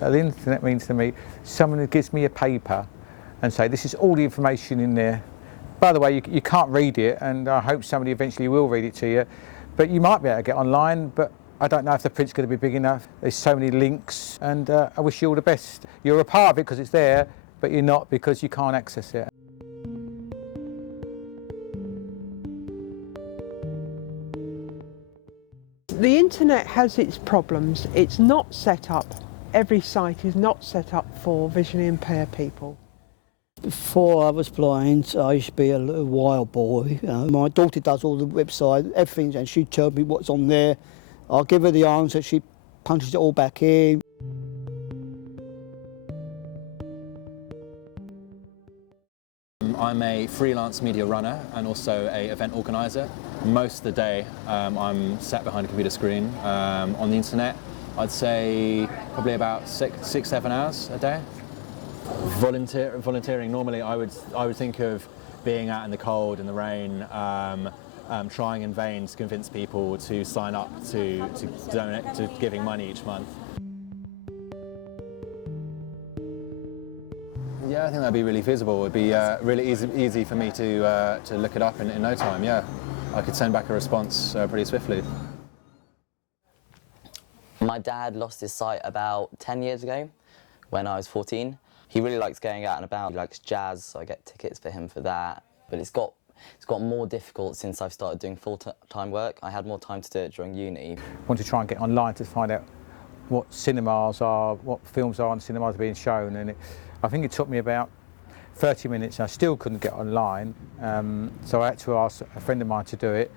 The internet means to me someone who gives me a paper and say, this is all the information in there. By the way, you can't read it, and I hope somebody eventually will read it to you, but you might be able to get online, but I don't know if the print's going to be big enough. There's so many links, and I wish you all the best. You're a part of it because it's there, but you're not because you can't access it. The internet has its problems. It's not set up, every site is not set up for visually impaired people. Before I was blind, I used to be a little wild boy. My daughter does all the website, everything, and she tells me what's on there. I'll give her the answer, she punches it all back in. I'm a freelance media runner and also an event organiser. Most of the day I'm sat behind a computer screen on the internet. I'd say probably about 6-7 hours a day. Volunteering, normally I would think of being out in the cold, in the rain, trying in vain to convince people to sign up to donate, to giving money each month. Yeah, I think that'd be really feasible. It'd be really easy for me to look it up in no time. Yeah, I could send back a response pretty swiftly. My dad lost his sight about 10 years ago when I was 14. He really likes going out and about. He likes jazz, so I get tickets for him for that. But it's got more difficult since I've started doing full-time work. I had more time to do it during uni. I want to try and get online to find out what cinemas are, what films are on cinemas being shown, and I think it took me about 30 minutes and I still couldn't get online, so I had to ask a friend of mine to do it,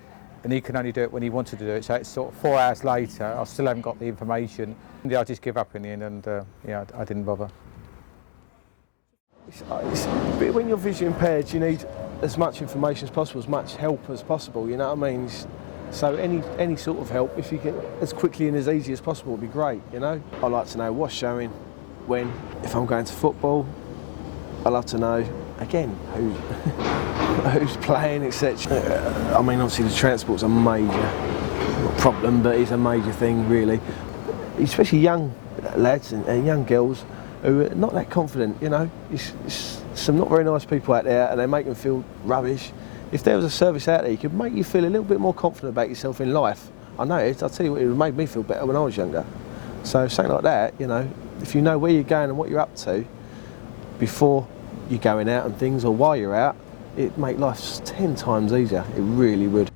and he can only do it when he wanted to do it, so it's sort of 4 hours later, I still haven't got the information. And I just give up in the end, and yeah, I didn't bother. But when you're visually impaired, you need as much information as possible, as much help as possible, you know what I mean? So any sort of help, if you can, as quickly and as easy as possible, would be great, you know? I like to know what's showing, when. If I'm going to football, I love to know, again, who's playing, etc. I mean, obviously the transport's a major, not problem, but it's a major thing, really. Especially young lads and young girls who are not that confident, you know. It's some not very nice people out there, and they make them feel rubbish. If there was a service out there, it could make you feel a little bit more confident about yourself in life. I know it. I'll tell you what, it made me feel better when I was younger. So something like that, you know, if you know where you're going and what you're up to before you're going out and things, or while you're out, it'd make life 10 times easier. It really would.